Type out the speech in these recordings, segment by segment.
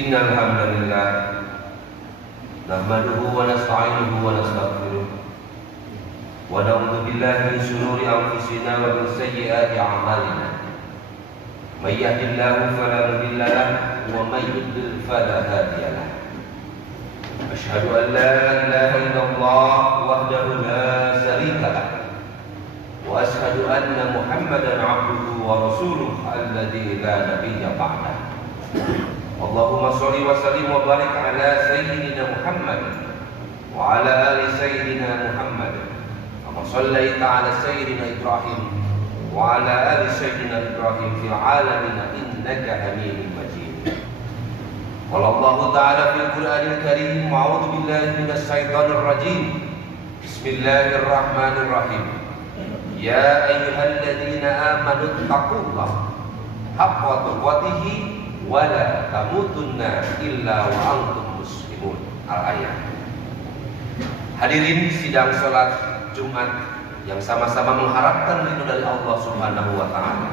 إن الحمد لله نحمده ونستعينه ونستغفره ونعوذ بالله من شرور أنفسنا ومن سيئات أعمالنا من يهد الله فلا مضل له ومن يضلل فلا هادي له أشهد أن لا إله إلا الله وحده لا شريك له وأشهد أن محمدا عبده ورسوله الذي لا نبي بعده اللهم صل وسلم وبارك على سيدنا محمد وعلى آل سيدنا محمد كما صليت على سيدنا إبراهيم وعلى آل سيدنا إبراهيم في العالمين إنك حميد مجيد قال الله تعالى في القرآن الكريم أعوذ بالله من الشيطان الرجيم بسم الله الرحمن الرحيم يا أيها الذين آمنوا اتقوا الله حق تقاته wala tamutunna illa wa antum muslimun. Al-ayat. Hadirin sidang salat Jumat yang sama-sama mengharapkan ridho dari Allah Subhanahu wa taala.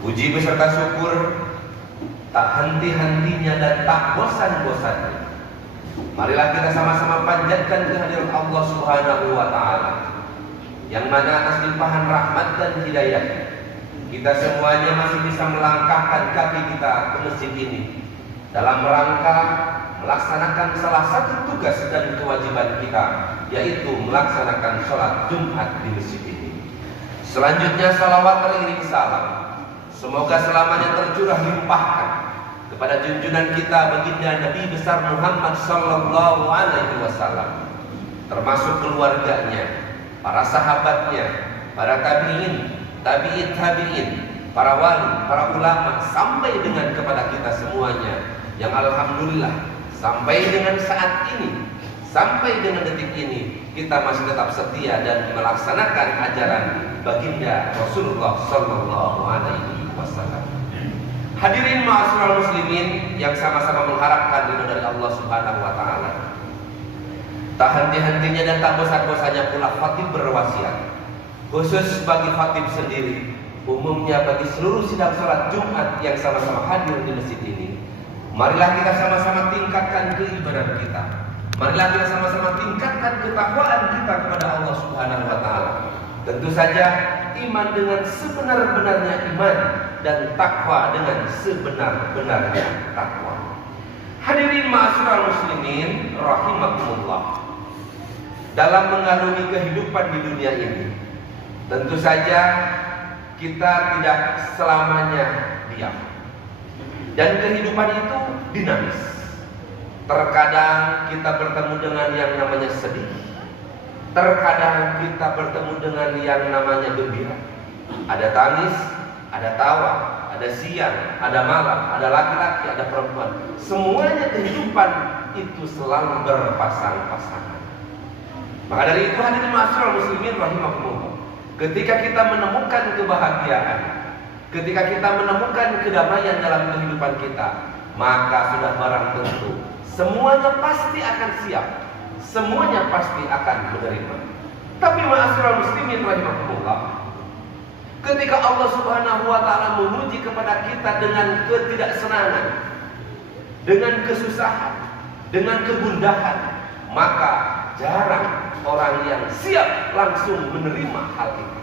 Puji beserta syukur tak henti-hentinya dan tak bosan-bosannya. Marilah kita sama-sama panjatkan kehadiran Allah Subhanahu wa taala yang mana atas limpahan rahmat dan hidayah kita semuanya masih bisa melangkahkan kaki kita ke masjid ini dalam rangka melaksanakan salah satu tugas dan kewajiban kita, yaitu melaksanakan sholat Jumat di masjid ini. Selanjutnya salawat beriring salam semoga selamanya tercurah limpahkan kepada junjungan kita baginda Nabi besar Muhammad sallallahu alaihi wasallam, termasuk keluarganya, para sahabatnya, para tabi'in, tabi'in, para wali, para ulama, sampai dengan kepada kita semuanya yang alhamdulillah sampai dengan saat ini, sampai dengan detik ini kita masih tetap setia dan melaksanakan ajaran baginda Rasulullah sallallahu alaihi wasallam. Hadirin ma'asyiral muslimin yang sama-sama mengharapkan ridho dari Allah Subhanahu wa taala. Tak henti-hentinya dan tak bosan-bosannya pula khatib berwasiat, khusus bagi khatib sendiri, umumnya bagi seluruh sidang salat Jumat yang sama-sama hadir di masjid ini. Marilah kita sama-sama tingkatkan keibadah kita. Marilah kita sama-sama tingkatkan ketakwaan kita kepada Allah Subhanahu wa taala. Tentu saja iman dengan sebenar-benarnya iman dan takwa dengan sebenar-benarnya takwa. Hadirin ma'asyiral muslimin rahimakumullah. Dalam mengarungi kehidupan di dunia ini, tentu saja kita tidak selamanya diam. Dan kehidupan itu dinamis. Terkadang kita bertemu dengan yang namanya sedih. Terkadang kita bertemu dengan yang namanya gembira. Ada tangis, ada tawa, ada siang, ada malam, ada laki-laki, ada perempuan. Semuanya kehidupan itu selalu berpasang-pasangan. Maka dari itu hadirin ma'asyiral muslimin rahimakumullah, ketika kita menemukan kebahagiaan, ketika kita menemukan kedamaian dalam kehidupan kita, maka sudah barang tentu semuanya pasti akan siap, semuanya pasti akan menerima. Tapi ma'asyiral muslimin rahimakumullah, ketika Allah Subhanahu wa taala menguji kepada kita dengan ketidaksenangan, dengan kesusahan, dengan kegundahan, maka jarang orang yang siap langsung menerima hal itu.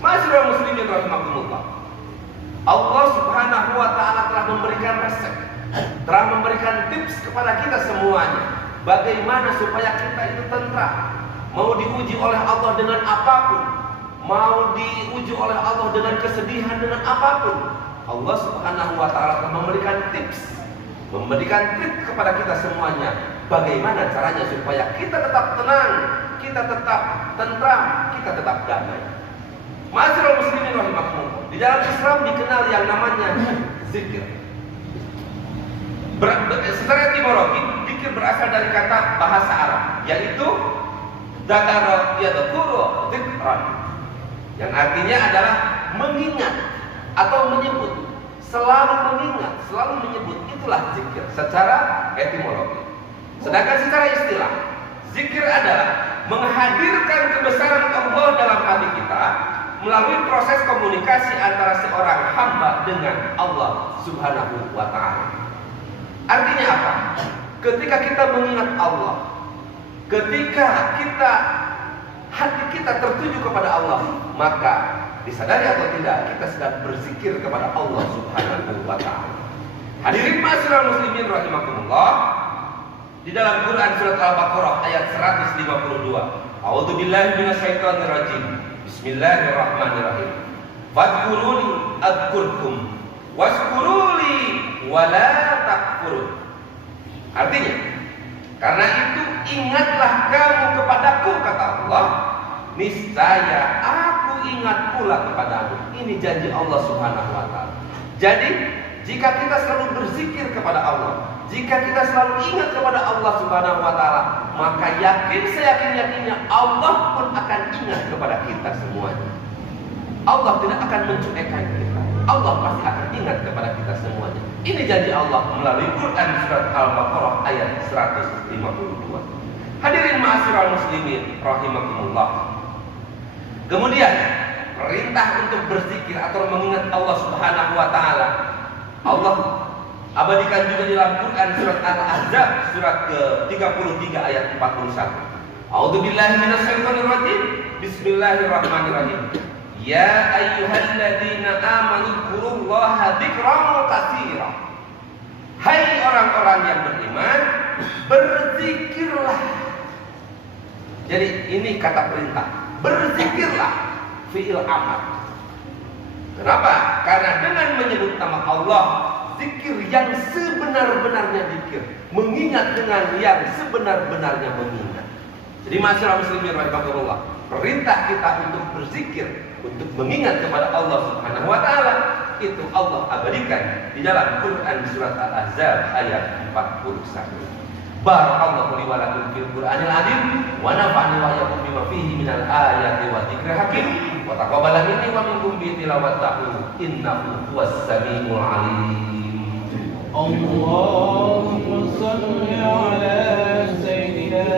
Ma'asyiral muslimin rahimakumullah, Allah Subhanahu wa taala telah memberikan resep, telah memberikan tips kepada kita semuanya bagaimana supaya kita itu tentram. Mau diuji oleh Allah dengan apapun, mau diuji oleh Allah dengan kesedihan, dengan apapun, Allah Subhanahu wa taala telah memberikan tips, memberikan trik kepada kita semuanya bagaimana caranya supaya kita tetap tenang, kita tetap tentram, kita tetap damai. Ma'asyiral muslimin rahimakumullah, di dalam Islam dikenal yang namanya zikir. Secara etimologi, zikir berasal dari kata bahasa Arab, yaitu dzakara yadhkuru dzikran, yang artinya adalah mengingat atau menyebut, selalu mengingat, selalu menyebut, itulah zikir secara etimologi. Sedangkan secara istilah, zikir adalah menghadirkan kebesaran Allah dalam hati kita melalui proses komunikasi antara seorang hamba dengan Allah Subhanahu wa ta'ala. Artinya apa? Ketika kita mengingat Allah, ketika hati kita tertuju kepada Allah, maka disadari atau tidak kita sedang berzikir kepada Allah Subhanahu wa ta'ala. Hadirin ma'asyiral muslimin rahimakumullah, di dalam Quran surat Al-Baqarah ayat 152, A'udzu billahi minasyaitonir rajim. Bismillahirrahmanirrahim. Fadhkuruni adzkurkum washkuruli wala takfurun. Artinya, karena itu ingatlah kamu kepadaku, kata Allah, niscaya aku ingat pula kepadamu. Ini janji Allah Subhanahu wa ta'ala. Jadi, jika kita selalu berzikir kepada Allah, jika kita selalu ingat kepada Allah Subhanahu wa ta'ala, maka seyakin-yakinnya Allah pun akan ingat kepada kita semuanya. Allah tidak akan mencuekkan kita. Allah pasti akan ingat kepada kita semuanya. Ini janji Allah melalui Quran surat Al-Baqarah ayat 152. Hadirin ma'asyiral muslimin rahimakumullah. Kemudian perintah untuk berzikir atau mengingat Allah Subhanahu wa ta'ala, Allah abadikan juga di dalam Quran surat Al-Ahzab surat ke-33 ayat 41. A'udzu billahi minasyaitonir rajim. Bismillahirrahmanirrahim. Ya ayyuhalladzina amanu dzkurullaha dzikran katsira. Hai orang-orang yang beriman, berzikirlah. Jadi ini kata perintah, berzikirlah, fi'il amar. Kenapa? Karena dengan menyebut nama Allah, zikir yang sebenar-benarnya zikir, mengingat dengan yang sebenar-benarnya mengingat. Jadi masyarakat muslimin rahimakumullah, perintah kita untuk berzikir, untuk mengingat kepada Allah Subhanahu wa ta'ala, itu Allah abadikan di dalam Quran surat Al-Ahzab ayat 41. Barakallahu li wa lakum fil Qur'anil azim wa nafa'ani wa iyyakum bima fihi minal ayati wa dzikril hakim wa taqabbala minni wa minkum bi tilawatihi innahu huwas samiul alim. Allahumma shalli ala sayyidina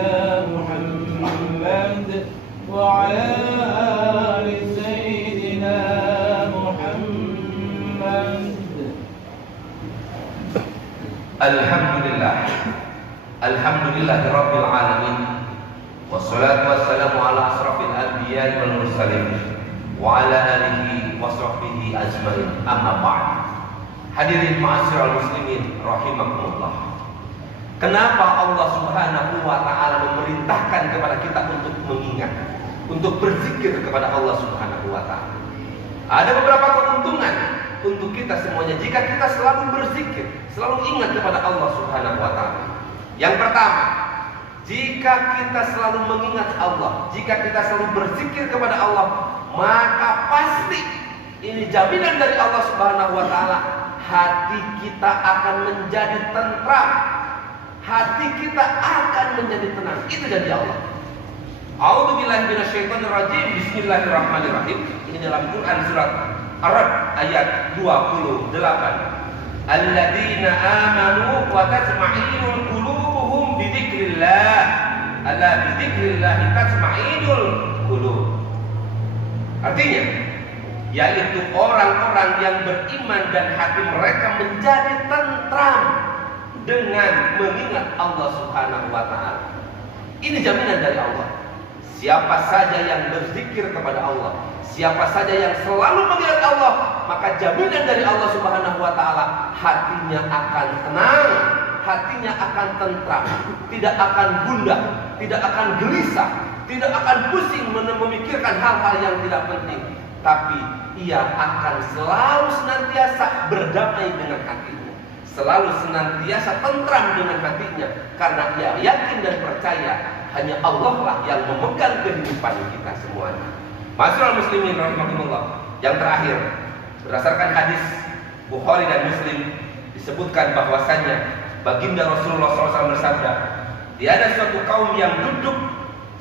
Muhammad wa ala ali sayyidina Muhammad. Alhamdulillah. Alhamdulillahirabbil alamin. Wassalatu wassalamu ala asrafil anbiya'i wal mursalin wa ala alihi wa sahbihi ajmain. Amma ba'd. Hadirin ma'asyiral muslimin rahimakumullah. Kenapa Allah Subhanahu wa ta'ala memerintahkan kepada kita untuk mengingat, untuk berzikir kepada Allah Subhanahu wa ta'ala? Ada beberapa keuntungan untuk kita semuanya jika kita selalu berzikir, selalu ingat kepada Allah Subhanahu wa ta'ala. Yang pertama, jika kita selalu mengingat Allah, jika kita selalu berzikir kepada Allah, maka pasti ini jaminan dari Allah Subhanahu wa ta'ala, hati kita akan menjadi tentram, hati kita akan menjadi tenang. Itu janji Allah. A'udzu billahi minasyaitonir rajim. Bismillahirrahmanirrahim. Ini dalam Quran surat Ar-Ra'd ayat 28. Alladzina amanu wa tatma'innu qulubuhum bi dzikrillah. Ala bi dzikrillah tatma'innul qulub. Artinya, yaitu orang-orang yang beriman dan hati mereka menjadi tentram dengan mengingat Allah Subhanahu wa ta'ala. Ini jaminan dari Allah. Siapa saja yang berzikir kepada Allah, siapa saja yang selalu mengingat Allah, maka jaminan dari Allah Subhanahu wa ta'ala, hatinya akan tenang, hatinya akan tentram, tidak akan gundah, tidak akan gelisah, tidak akan pusing memikirkan hal-hal yang tidak penting, tapi ia akan selalu senantiasa berdamai dengan hatinya, selalu senantiasa tentram dengan hatinya, karena ia yakin dan percaya hanya Allah lah yang memegang kehidupan kita semuanya. Masyaallah muslimin rahimakumullah. Yang terakhir, berdasarkan hadis Bukhari dan Muslim disebutkan bahwasanya baginda Rasulullah SAW bersabda, tiada suatu kaum yang duduk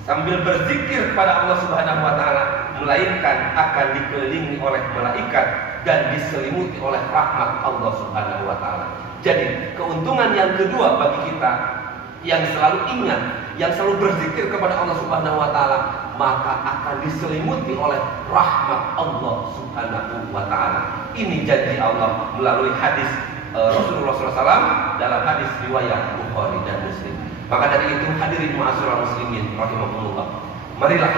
sambil berzikir kepada Allah Subhanahu wa ta'ala, melainkan akan dikelilingi oleh malaikat dan diselimuti oleh rahmat Allah Subhanahu wa ta'ala. Jadi keuntungan yang kedua bagi kita yang selalu ingat, yang selalu berzikir kepada Allah Subhanahu wa ta'ala, maka akan diselimuti oleh rahmat Allah Subhanahu wa ta'ala. Ini janji Allah melalui hadis Rasulullah SAW dalam hadis riwayat Bukhari dan Muslim. Maka dari itu hadirin ma'asyiral muslimin rahimakumullah, marilah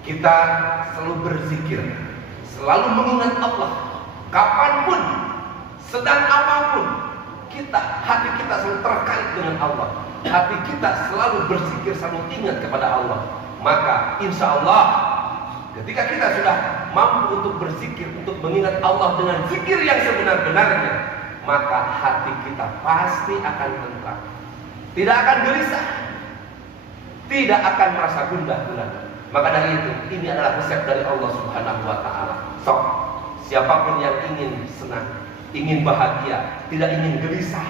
kita selalu berzikir, selalu mengingat Allah kapanpun, sedang apapun hati kita selalu terkait dengan Allah, hati kita selalu berzikir, selalu ingat kepada Allah. Maka insya Allah ketika kita sudah mampu untuk berzikir, untuk mengingat Allah dengan zikir yang sebenar-benarnya, maka hati kita pasti akan tentram, tidak akan gelisah, tidak akan merasa gundah gulana. Maka dari itu, ini adalah resep dari Allah Subhanahu wa Ta'ala. Sok, siapapun yang ingin senang, ingin bahagia, tidak ingin gelisah,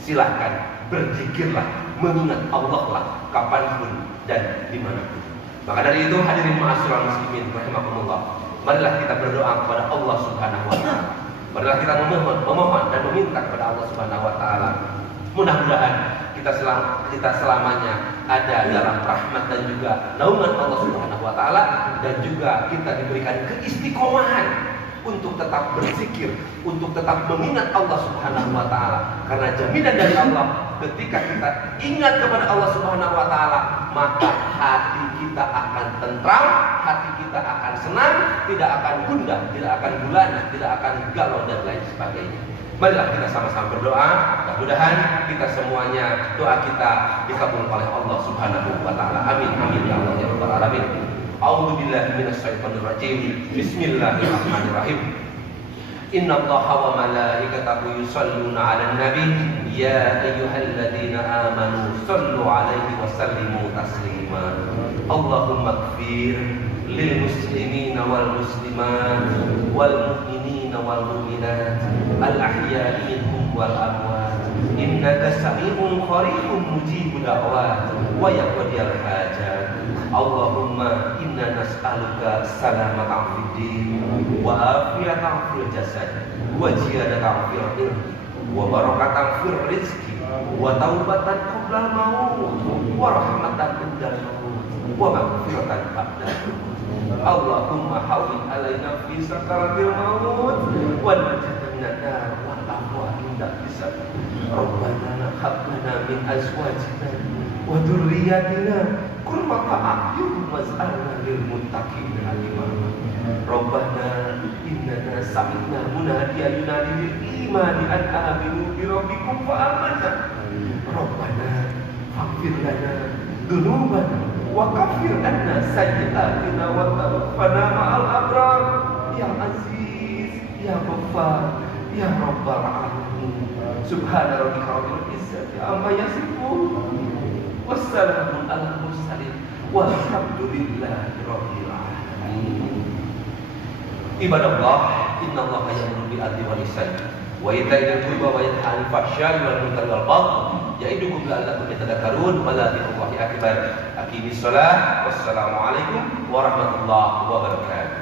silahkan berzikirlah, mengingat Allah lah kapanpun dan dimanapun. Maka dari itu, hadirin ma'asyiral muslimin rahimakumullah, marilah kita berdoa kepada Allah Subhanahu wa Ta'ala. Marilah kita memohon dan meminta kepada Allah Subhanahu wa Ta'ala. Mudah-mudahan kita selamanya ada dalam rahmat dan juga naungan Allah Subhanahu wa Ta'ala, dan juga kita diberikan keistiqomahan untuk tetap berzikir, untuk tetap mengingat Allah Subhanahu wa Ta'ala. Karena jaminan dari Allah, ketika kita ingat kepada Allah Subhanahu wa Ta'ala, maka hati kita akan tentram, hati kita akan senang, tidak akan gundah, tidak akan gulana, tidak akan galau dan lain sebagainya. Marilah kita sama-sama berdoa, mudah-mudahan kita semuanya, doa kita dikabul oleh Allah Subhanahu wa Ta'ala. Amin, amin ya Allah ya rabbal alamin. A'udzu billahi minasyaitonir rajim. Bismillahirrahmanirrahim. Innallaha wa malaikatahu yusholluna 'alan nabi ya ayyuhalladzina amanu shallu 'alaihi wa sallimu taslima. Allahumma ighfir lil muslimina wal muslimat wal mu'minina wal mu'minat al ahya'i minhum wal amwat innaka sami'un qaribun mujibud da'wat wa yaqdiyal hajat. Allahumma inna nas'aluka salamatan fid din wa afiyatan fil jasad wa ziyadatan fil ilmi wa barakatan fil rizqi wa taubatan qabla maut wa rahmatan indal maut wa maghfiratan ba'da maut. Allahumma hawwin alaina fi sakaratil maut wa najjina minan nar wa afwa inda hisab. Rabbana hab lana min azwajina wa dhurriyyatina qurrata a'yun waj'alna lil muttaqina imama. Rabbana innana sami'na munadiyan yunadi lil imani an aminu bi rabbikum fa amanna. Rabbana faghfir lana dzunubana wa kaffir anna sayyi'atina wa tawaffana ma'al abrar. Ya Aziz, Ya Ghaffar, Ya Rabbal alamin. Subhana rabbika rabbil izzati amma yasifun. Wassalamun ala mursalin walhamdulillahi rabbil alamin. Ibadallah, innallaha ya'muru bil adli wal ihsan wa ita'i dzil qurba wa yanha 'anil fahsya'i wal munkari wal baghi ya'idukum la'allakum tatadhakkarun. Wa la dzikrullahi akbar. Aqimis shalah. Wassalamu alaikum warahmatullahi wabarakatuh.